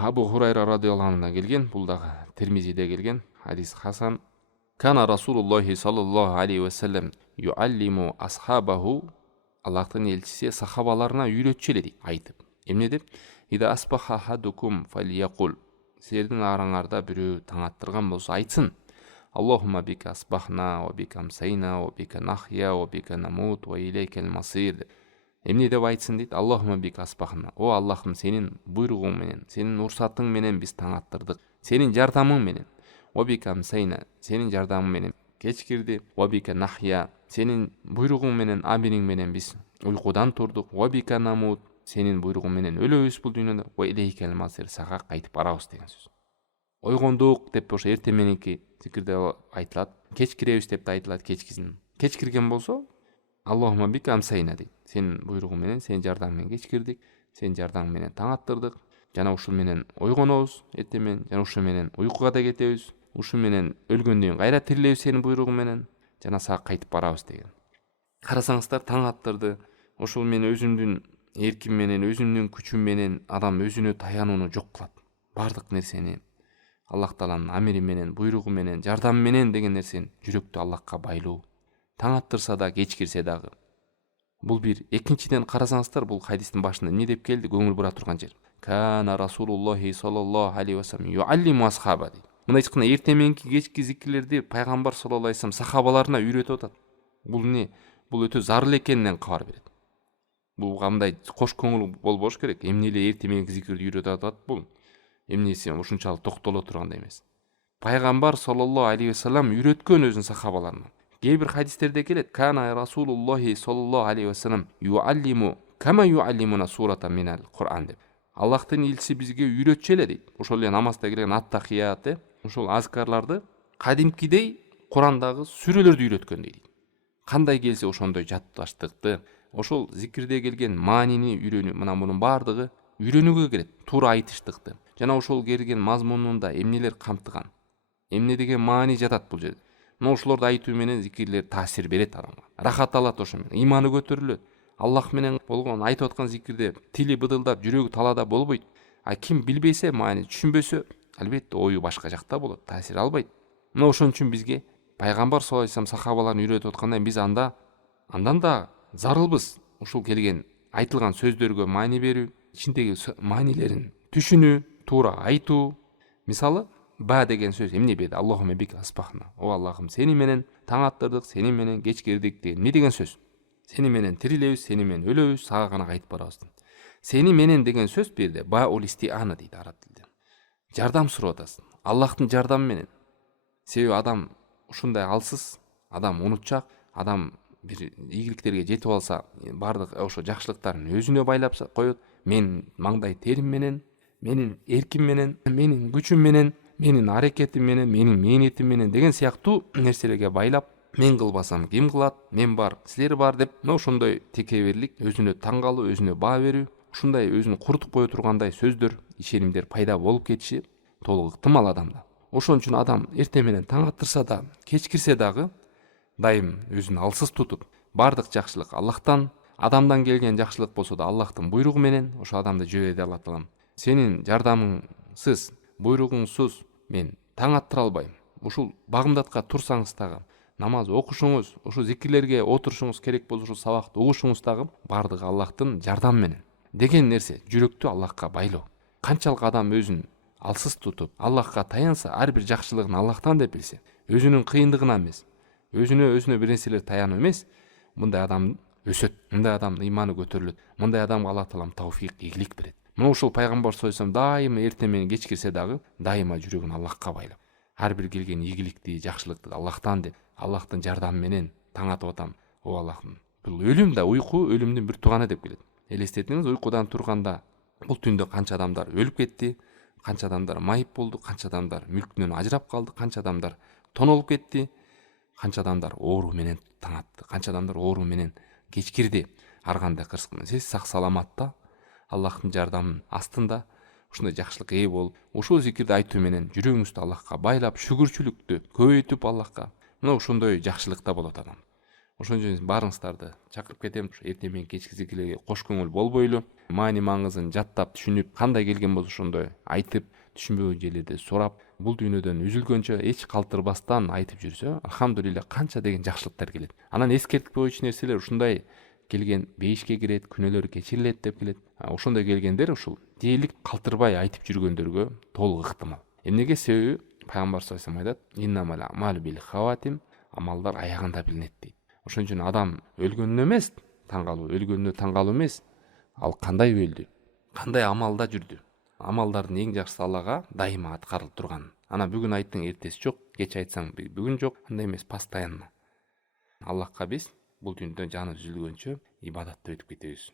Абу Хурайра радиаллаху анхудан келген, бул дагы Термизиде келген хадис хасан. Кана Расулуллахи саллаллаху алейхи ва саллям юаллиму асхабаху, Аллахтын элчиси сахабаларына үйрөтчү эле дейт, айтып. Эмне деп? Ида асбаха хадукум фалияқул. Силердин араңарда бирөө таң аттырган болсо айтсын. Аллахумма бика асбахна, ва бика амсайна, ва бика нахья, ва бика намут, ва илейкел масир. Эмне деп айтсын дейт? Аллахумма бика асбахна. О Аллахым, сенин буйругуң менен, сенин урсатың менен биз таң аттырдык. Сенин жардамың менен. Ва бика амсайна, сенин жардамың менен кечкирди. Ва бика нахья, сенин буйругуң менен, амириң менен биз уйкудан турдук. Ва бика намут, сенин буйругуң менен өлөбүз бул дүйнөдө. Ва илейкел масир, сага кайтып барабыз деген сөз. Ойгондук деп ошо эртең мененки зикирде айтылат. Кечкиребиз деп да айтылат кечкисин. Кечкирген болсо Аллахумма бика амсайна дейт. Сенин буйругуң менен, сенин жардамың менен кечкирдик, сенин жардамың менен таң аттырдык. Жана ушул менен ойгонобуз эртең менен, жана ушул менен уйкуга да кетебиз. Ушул менен өлгөндөн кийин кайра тирилебиз сенин буйругуң менен, жана сага кайтып барабыз деген. Карасаңыздар, таң аттырды. Ошол менен өзүмдүн эрким менен, өзүмдүн күчүм менен адам өзүнө таянууну жок кылат. Бардык нерсени Аллах Тааланын амири менен, буйругу менен, жардамы менен деген нерсени жүрөктү Аллахка байлоо. Таң аттырса да, кечкирсе дагы. Бул бир. Экинчиден карасаңыздар, бул хадистин башында эмне деп келди? Көңүл бура турган жер. Кана Расулуллахи саллаллаху алейхи ва саллям юаллиму асхаба дейт. Мына айтканда эртең мененки кечки зикирлерди пайгамбар саллаллаху алейхи ва саллям сахабаларына үйрөтүп атат. Бул эмне? Бул өтө зарыл экенинен кабар берет. Бул кандай кош көңүл болбош керек. Эмне эле эртең мененки зикирди үйрөтүп атат бул? Эмнеси ушунчалык токтоло тургандай эмес. Пайгамбар саллаллаху алейхи ва саллям үйрөткөн өзүнүн сахабаларына. Кээ бир хадистерде келет. Кана Расулуллахи саллаллаху алейхи ва саллям юаллиму кама юаллимуна сурата минал Кур'ан деп. Аллахтын элчиси бизге үйрөтчү эле дейт. Ошол эле намазда келген ат-тахият, ошол азкарларды кадимкидей Кур'андагы сүрөлөрдү үйрөткөн дейт. Кандай келсе ошондой жатташтыкты, ошол зикирде келген маанини үйрөнүү, мына мунун бардыгы үйрөнүүгө келет. Туура айтыштыкты. Жана ошол келген мазмунунда эмнелер камтыган, эмне деген маани жатат бул жерде. Мына ошолорду айтуу менен зикирлер таасир берет адамга. Рахат алат ошо менен. Иманы көтөрүлөт. Аллах менен болгон айтып аткан зикирде тили быдылдап, жүрөгү талаада болбойт. А ким билбесе, маани түшүнбөсө, албетте ою башка жакта болот, таасир албайт. Мына ошон үчүн бизге пайгамбар саллаллаху алейхи ва саллям сахабаларын үйрөтүп аткандай, биз андан да зарылбыз. Ушул келген айтылган сөздөргө маани берүү, ичиндеги маанилерин түшүнүү, туура айтуу. Мисалы, ба деген сөз эмне берди? Аллахумма бика асбахна. О Аллахым, сени менен таң аттырдык, сени менен кечкирдик деген эмне деген сөз? Сени менен тирилебиз, сени менен өлөбүз, сага гана кайтып барабыз. Сени менен деген сөз берди. Ба ул истиана дейт араб тилинде. Жардам сурап атасың. Аллахтын жардамы менен. Себеби адам ушундай алсыз, адам унутчак, адам бир ийгиликтерге жетип алса, бардык ошо жакшылыктарын өзүнө байлап коет. Мен маңдай терим менен, менин эрким менен, менин күчүм менен, менин аракетим менен, менин мээнетим менен деген сыяктуу нерселерге байлап, мен кылбасам ким кылат, мен бар, силер бар деп, ошондой текеберлик, өзүнө таң калуу, өзүнө баа берүү, ушундай өзүн курутуп кое тургандай сөздөр, ишенимдер пайда болуп кетиши толук ыктымал адамда. Ошон үчүн адам эртең менен таң аттырса да, кечкирсе дагы дайым өзүн алсыз тутуп, бардык жакшылык Аллахтан, адамдан келген жакшылык болсо да Аллахтын буйругу менен ошо адамды жибереди Алла Таалам. Сенин жардамыңсыз, буйругуңсуз мен таң аттыра албайм. Ушул багымдатка турсаңыз дагы, намаз окушуңуз, ушул зикирлерге отурушуңуз керек болсо, ушул сабакты угушуңуз дагы бардыгы Аллахтын жардамы менен деген нерсе жүрөктү Аллахка байлоо. Канчалык адам өзүн алсыз тутуп, Аллахка таянса, ар бир жакшылыгын Аллахтан деп билсе, өзүнүн кыйындыгына эмес, өзүнө бир нерселер таянуу эмес, мындай адам өсөт, мындай адамдын иманы көтөрүлөт, мындай адамга Алла Таалам тауфик, ийгилик берет. Мына ушул пайгамбар саллаллаху алейхи ва саллям дайыма эртең менен кечкирсе дагы дайыма жүрөгүн Аллахка байлап, ар бир келген ийгиликти, жакшылыкты Аллахтан деп, Аллахтын жардамы менен таң атып атам. О Аллахым, бул өлүм да, уйку өлүмдүн бир тууганы деп келет. Элестетиңиз, уйкудан турганда бул түндө канча адамдар өлүп кетти, канча адамдар майып болду, канча адамдар мүлкүнөн ажырап калды, канча адамдар тонолуп кетти, канча адамдар оору менен таң атты, канча адамдар оору менен кечкирди. Ар кандай кырсык сиз сак саламатта Аллахтын жардамынын астында ушундай жакшылык ээ болуп, ушул зикирди айтуу менен жүрөгүңүздү Аллахка байлап, шүгүрчүлүктү көбөйтүп Аллахка, мына ошондой жакшылыкта болот адам. Ошон үчүн баарыңыздарды чакырып кетем, эртең менен кечки зикирлерге кош көңүл болбойлу, маани маңызын жаттап түшүнүп, кандай келген болсо ошондой айтып, түшүнбөгөн жерлерди сурап, бул дүйнөдөн үзүлгөнчө эч калтырбастан айтып жүрсө, алхамдулилля канча деген жакшылыктар келет. Анан эскерткүч нерселер ушундай келген бейишке кирет, күнөөлөр кечирилет деп келет. Ошондой келгендер ушул дээрлик калтырбай айтып жүргөндөргө толук ыктымал. Эмнеге? Себеби пайгамбар саллаллаху алейхи айтат: иннамал амалу бил хаватим, амалдар аягында билинет дейт. Ошон үчүн адам өлгөнүнө эмес таң калуу, өлгөнүнө таң калуу эмес, ал кандай өлдү, кандай амалда жүрдү. Амалдардын эң жакшысы Аллага дайыма аткарылып турган. Ана бүгүн айттың, эртеси жок, кеч айтсаң бүгүн жок, андай эмес, постоянно. Аллахка биз бул дүйнөдөн жаныбыз үзүлгөнчө ибадатта өтүп кетебиз.